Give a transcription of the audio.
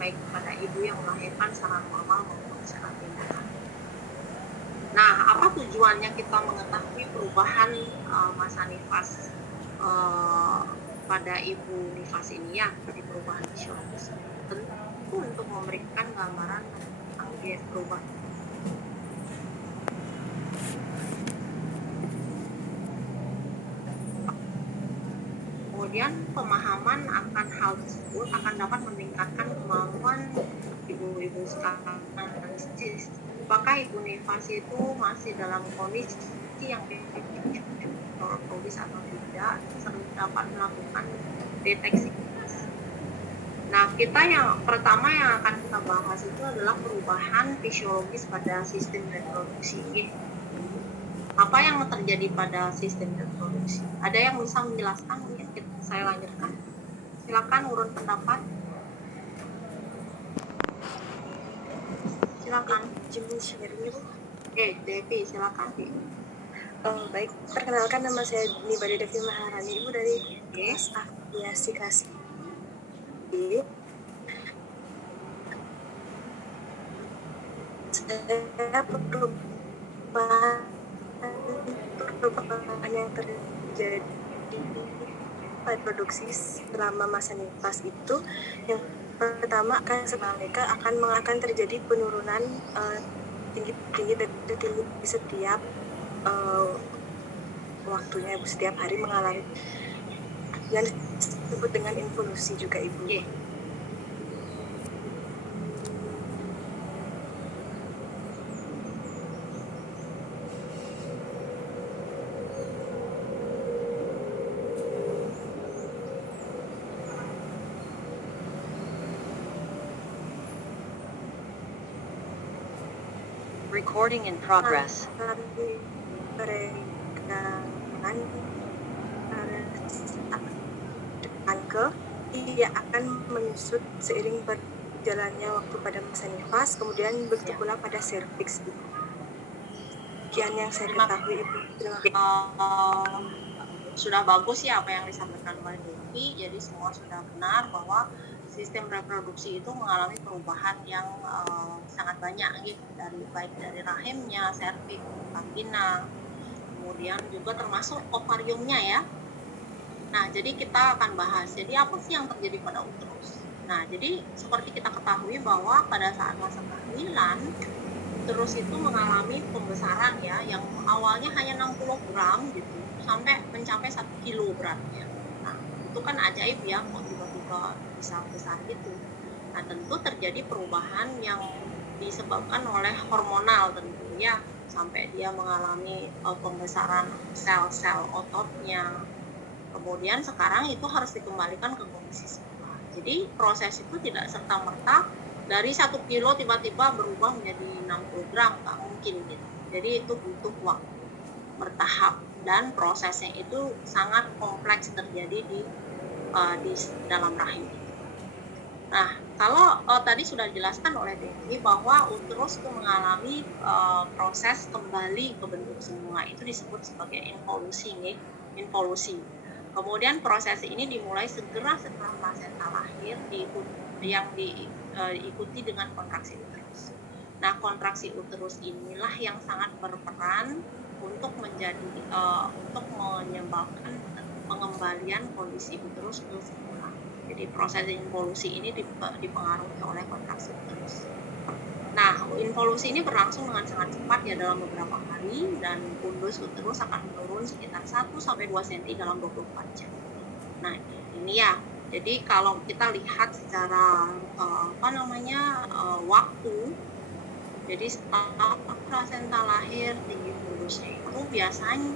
baik pada ibu yang melahirkan secara normal maupun secara tindakan. Nah, apa tujuannya kita mengetahui perubahan masa nifas pada ibu nifas ini ya, jadi perubahan fisiologis? Tentu untuk memberikan gambaran tentang perubahan. Kemudian pemahaman akan hal tersebut akan dapat meningkatkan kemampuan ibu-ibu sekarang. Apakah ibu nifas itu masih dalam kondisi yang fisiologis atau tidak, serta dapat melakukan deteksi. Nah, kita yang pertama yang akan kita bahas itu adalah perubahan fisiologis pada sistem reproduksi. Apa yang terjadi pada sistem reproduksi? Ada yang bisa menjelaskan? Saya lanjutkan. Silakan urun pendapat. Silakan. Oke, Devi, silakan. Baik, perkenalkan nama saya Nibade Devi Maharani, Ibu dari kelas Aviasi kelas Saya perubahan yang terjadi pada produksi selama masa nifas itu, yang pertama mereka akan terjadi penurunan tinggi setiap waktunya, Ibu, setiap hari mengalami yang disebut dengan involusi juga, Ibu. Recording in progress. Ia akan menyusut seiring berjalannya waktu pada masa nifas, kemudian begitu pula pada serviks. Sekian yang saya ketahui, Ibu. Sudah bagus ya apa yang disampaikan oleh Devi. Jadi semua sudah benar bahwa sistem reproduksi itu mengalami perubahan yang sangat banyak gitu, baik dari rahimnya, serviks, vagina, kemudian juga termasuk ovariumnya ya. Nah, jadi kita akan bahas, jadi apa sih yang terjadi pada uterus? Nah, jadi seperti kita ketahui bahwa pada saat masa kehamilan, uterus itu mengalami pembesaran ya, yang awalnya hanya 60 gram gitu, sampai mencapai 1 kilo beratnya. Nah, itu kan ajaib ya, kok tiba-tiba bisa besar gitu. Nah, tentu terjadi perubahan yang disebabkan oleh hormonal tentunya, sampai dia mengalami pembesaran sel-sel ototnya. Kemudian sekarang itu harus dikembalikan ke kondisi semula. Jadi proses itu tidak serta-merta dari 1 kilo tiba-tiba berubah menjadi 60 gram, nggak mungkin gitu. Jadi itu butuh waktu bertahap dan prosesnya itu sangat kompleks terjadi di dalam rahim. Nah, kalau tadi sudah dijelaskan oleh Devi bahwa uterus itu mengalami proses kembali ke bentuk semula, itu disebut sebagai involusi. Kemudian proses ini dimulai segera setelah plasenta lahir, yang diikuti dengan kontraksi uterus. Nah, kontraksi uterus inilah yang sangat berperan untuk untuk menyebabkan pengembalian kondisi uterus ke semula. Jadi proses involusi ini dipengaruhi oleh kontraksi uterus. Nah, involusi ini berlangsung dengan sangat cepat ya dalam beberapa hari, dan pundus uterus akan menurun sekitar 1-2 cm dalam 24 jam. Nah, ini ya. Jadi kalau kita lihat secara waktu, jadi setelah plasenta lahir, tinggi pundusnya itu biasanya